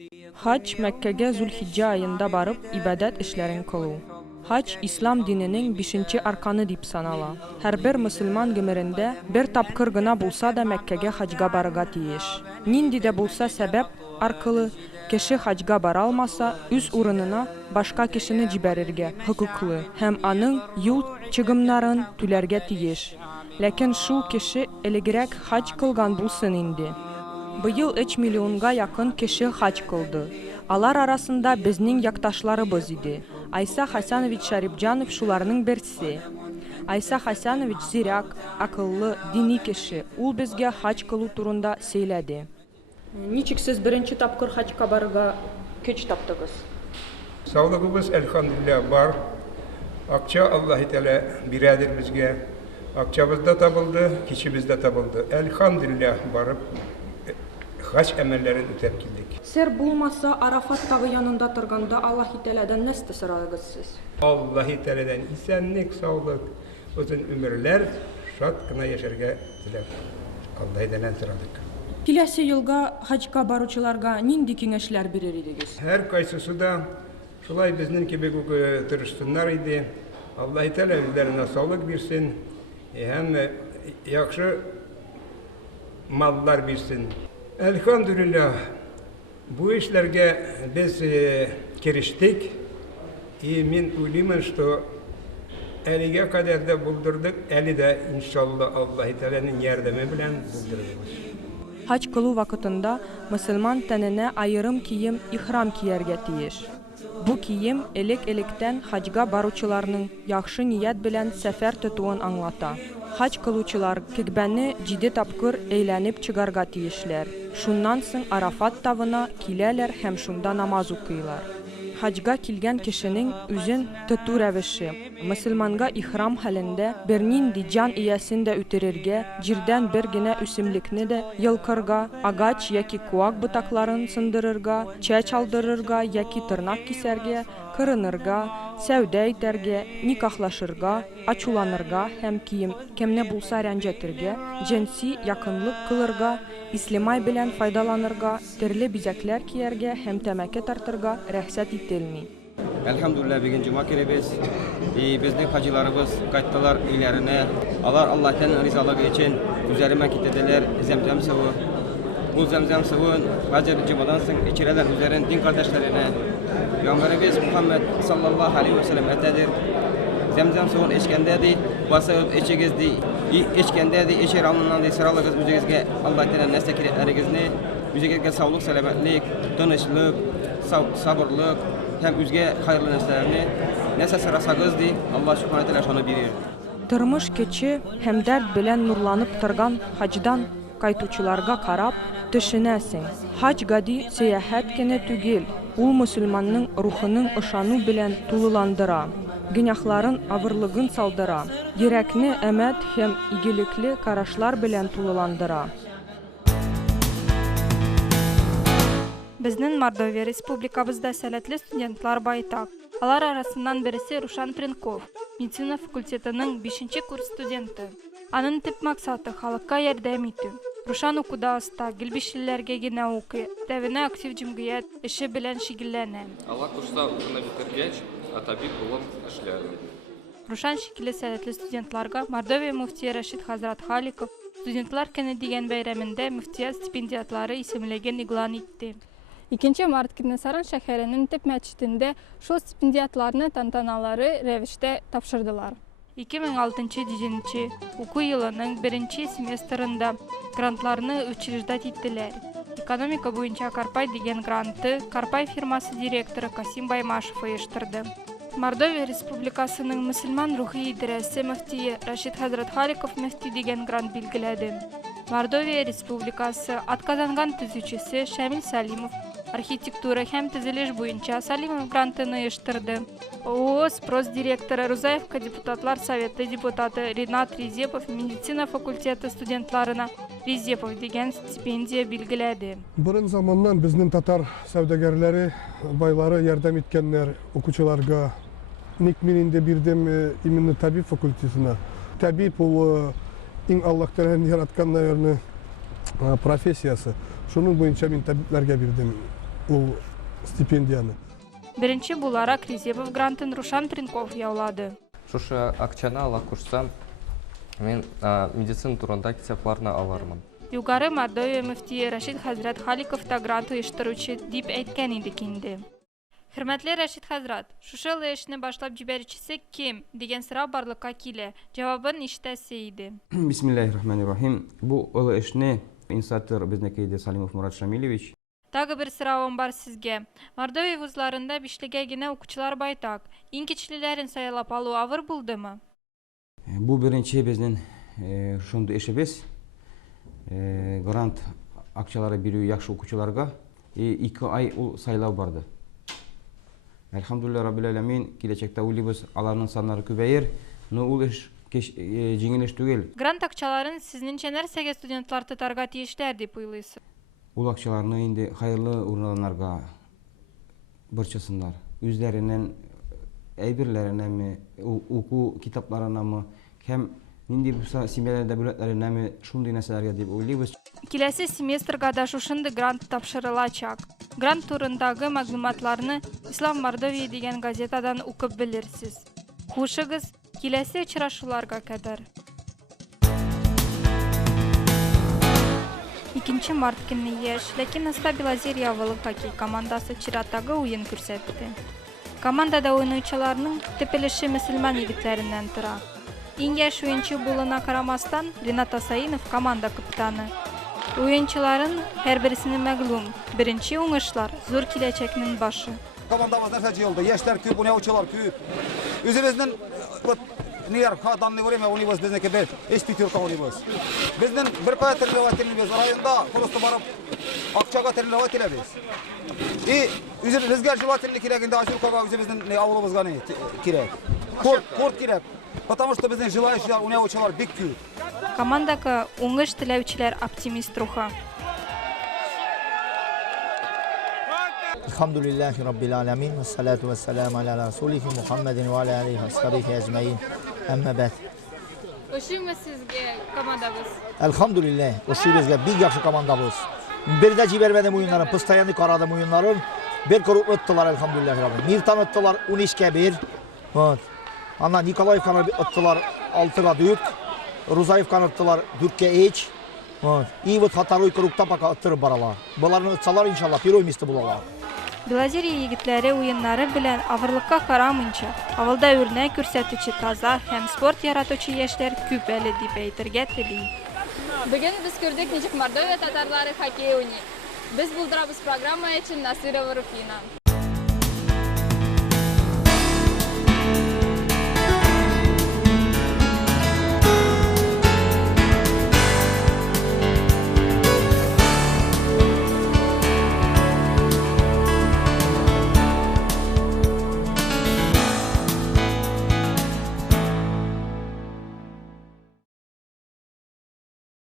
Hac Мәккәгә Зулхиджа ayında барып ибадат эшләрен кылу. Hac ислам диненең 5нче арканы дип санала. Һәрбер мөселман гомерендә бер тапкыр гына булса да Мәккәгә хаҗга барырга тиеш. Нинди дә булса сәбәп аркылы кеше хаҗга бара алмаса, үз урынына башка кешене җибәрергә хокуклы һәм аның юл чыгымнарын түләргә тиеш. Ләкин шул кеше элегрәк хаҗ кылган булсын инде. Быел 3 миллионга якын кеше хаҗ кылды. Алар арасында безнең якташларыбыз иде. Айса Хасанович Шарипҗанов шуларның берсе. Айса Хасанович зирак, акыллы, дини кеше. Ул безгә хаҗ кылу турында сөйләде. Ничек сез беренче тапкыр хаҗка барырга көч таптыгыз? Саулыгыбыз элхамдулилlah бар. Акча Аллаһ Тәала бирәдер безгә. Акчабыз да табылды, кичебез дә табылды. Элхамдулилlah барып хаҗ әмәлләрен үтәп килдек. Сер булмаса Арафат тагы янында торганда Аллаһ Тәаләдән нәрсә сорагыз сез? Аллаһ Тәаләдән исәнлек, саулык, озын ömürләр, шат кына яшәргә теләп Аллаһдан сорадык. Киләсе елга хаҗка баручыларга нинди киңәшләр бирер идегез? Һәр кайсысы да шулай безнең кебек үк тырыштылар иде. Аллаһ Тәалә үзләренә саулык бирсен, һәм яхшы маллар бирсен. Elhamdülillah bu işlerge biz kiriştik. Min ulimen что eliga kadar da buldurduk. Eli de inşallah Allah Teala'nın yardımı bilen buldururuz. Hac kılu vakitinde Müslüman tenine ayrım kiyim ihram kiyerge tiyiş. Bu kiyim elek-elekten hacga baruçularının yaxşı niyet bilen sefer tutuğun anlata. Hac kılучылар кигбәне 7 тапкыр әйләнеп чыгарга тиешләр. Шуннан соң Арафат тавына киләләр һәм шунда намаз укыйлар. Хаҗга килгән кешенең үзен тоту рәвеше, мөселманга ихрам хәлендә бернинди җан иясен дә үтерергә, җирдән бер генә үсемлекне дә йылкырга, агач яки куак ботакларын сындырырга, чәч алдырырга яки тырнак кисәргә, кырынырга, сәүдә итәргә, никахлашырга, ачуланырга һәм кием кемне булса рәнҗетергә, җенси якынлык кылырга, ислемай белән файдаланырга, төрле бизәкләр кияргә һәм тәмәке тартырга рөхсәт ителми. Elhamdülillah bugün cuma kerебез. Безнең хаҗиларыбыз кайттылар өйләренә. Алар Аллаһтан ризалыгы өчен үзләренә китәләр. Зәмзәм суы. Бу зәмзәм суын хаҗыр җумадан соң içерәләр үзләрен дин кардәшләренә. Пәйгамбәрбез Мөхәммәд саллаллаһу алейһи ва саллям әйтәдер. Зәмзәм суын эчкәндә ди, басып эчегез ди, эчкәндә ди, эчер алыннан ди соралагыз үзегезгә Аллаһ Тәалә нәрсә кирәкләрегезне, үзегезгә саулык, сәламәтлек, тынычлык, сабырлык һәм үзгә хайрлы нәрсәләрне нәрсә сорасагыз ди, Аллаһ Субханаһу Тәалә шуны бирер. Тормыш кече һәм дәрт белән нурланып торган хаҗдан кайтучыларга карап төшенәсең. Хаҗ гади сәяхәт кенә түгел, ул мөселманның рухының ышану белән тулыландыра, гөнаһларын авырлыгын салдыра, йөрәкне әмәт һәм игелекле карашлар белән тулыландыра. Безнең Мордовия республикабызда сәләтле студентлар байтак. Алар арасыннан берсе Рушан Тренков, медицина факультетының 5нче курс студенты. Аның төп максаты халыкка ярдәм итү. Рушан укуда оста, гелбишчеләргә генә укый, тәвенә актив җәмгыять эше белән шөгыльләнә. Алар курста укуны битергәч, табиб булып эшләде. Рушан шикелле сәләтле студентларга Мордовия муфтие Рашид Хазрат Халиков студентлар көне дигән бәйрәмендә муфтият стипендиятлары исемлеген игълан итте. 2 март көне Саран шәһәренең төп мәчетендә шул стипендиятларны тантаналары рәвештә тапшырдылар. 2006-2007 уку елының 1нче семестрында грантларны учреждать иттеләр. Экономика буенча Карпай дигән гранты Карпай фирмасы директоры Касим Баймашев оештырды. Мордовия республикасының мөселман рухи идарәсе мөфтие Рашид Хазрат Халиков мөфти дигән грант билгеләде. Мордовия республикасы атказанган төзүчесе Шамил Салимов архитектура һәм төзелеш буенча Салимов грантын оештырды. ООО «Спрос» директоры Рузаевка депутатлар советы депутаты Ринат Ризепов медицина факультеты студентларына Ризепов дигән стипендия билгеләде. Бұрын заманнан безнең татар сәүдәгәрләре, байлары ярдәм иткәннәр укучыларга. Ник мин инде бирдем именно табиб факультетына. Табиб ул иң Аллаһ Тәаләнең яраткан, наверное, профессиясы. Шуның буенча мин табибларга бирдем. ул стипендияны. Беренче буларак Резебов грантын Рушан Тренков яулады. Шушы акчаны ала курсам, мен медицина турында китапларны алармын. Югары Мордовия мөфтие Рашид Хазрат Халиков та грант оештыручы дип әйткән иде инде. Хөрмәтле Рашид Хазрат, шушы эшне башлап җибәрүчесе кем дигән сорау барлыкка килә. Җавабын ишетәсе иде. Бисмиллахир-рахманир-рахим. Бу олы эшне инициатор безнекейде Салимов Мурат Шамилевич. Тагы бер соравым бар сезгә. Мордовия вузларында бишлегә генә укучылар байтак. Иң кичлеләрен сайлап алу авыр булдымы? Бу беренче безнең шундый эшебез. Грант акчалары бирүү яхшы укучыларга 2 ай ул сайлау барды. Әлхамдулилла Раббил Аламин, киләчәктә уйлыйбыз, аларның саннары күбәер, но ул эш җиңел эш түгел. Грант акчаларын сезнеңчә нәрсәгә студентлар тотарга тиешләр дип уйлыйсыз? Ул акчаларны инде хайырлы урыннарга борчысыннар. Үзләренең әйберләренәме, уку китапларынамы, һәм нинди булса семьяларда бүләкләренәме шундый нәрсәләргә дип уйлыйбыз. Киләсе семестрга да шушындый грант тапшырылачак. Грант турындагы мәгълүматларны Ислам Мордовия дигән газетадан укып белерсез. Хушыгыз киләсе очрашуларга кадәр. 2 март көнне яшь, ләкин Аста Белозерье авылы хоккей командасы чираттагы уен күрсәтте. Командада уйнаучыларның төпелеше мөселман егетләреннән тора. Иң яшь уенчы булуына карамастан, Ринат Асаинов команда капитаны. Уенчыларын һәрберсенә мәгълүм, беренче уңышлар зур киләчәкнең башы. Командамыз нәрсә җыелды, яшьләр күп, уйнаучылар күп. Үзебезнең ниләр данный время уйныйбыз, безнеке бер, эш пятерка уйныйбыз. Безнең бер пая тренировательныйбыз, районда просто барып акчага тренировать итәбез. И үзебезгә желательно кирәгендә Ашуркага үзебезнең авылыбызга кирәк. Корт кирәк. Потому что безнең желающие уйнаучылар бик күп. Командага уңыш теләүчеләр оптимист руха. Elhamdülillahi Rabbil Alamin ve salatu ve selamu ala Resulihi Muhammedin ve ala alihi ashabihi ecmaîn. Amma ba'd. Ошимы сезгә командабыз? Elhamdülillah. Оши безгә бик яхшы командабыз. Бер дә җибәрмәдем уеннарын, постоянный карадым уеннарын. Бер круг оттылар elhamdülillahi Rabbil. Миртан оттылар 13-кә 1. Вот. Ана Николаевканы оттылар 6-га 4. Рузаевканы оттылар 4-кә 3. Вот. И вот второй кругта пока оттырып баралар. Буларны отсалар иншаллах первое место булалар. Белозерье егетләре уеннары белән авырлыкка карамыйча, авылда үрнәк күрсәтүче таза һәм спорт яратучы яшьләр күп әле дип әйтергә тели. Бүген без күрдек ничек Мордовия татарлары хоккей уйный. Без булдырабыз программа өчен Насырова Руфина.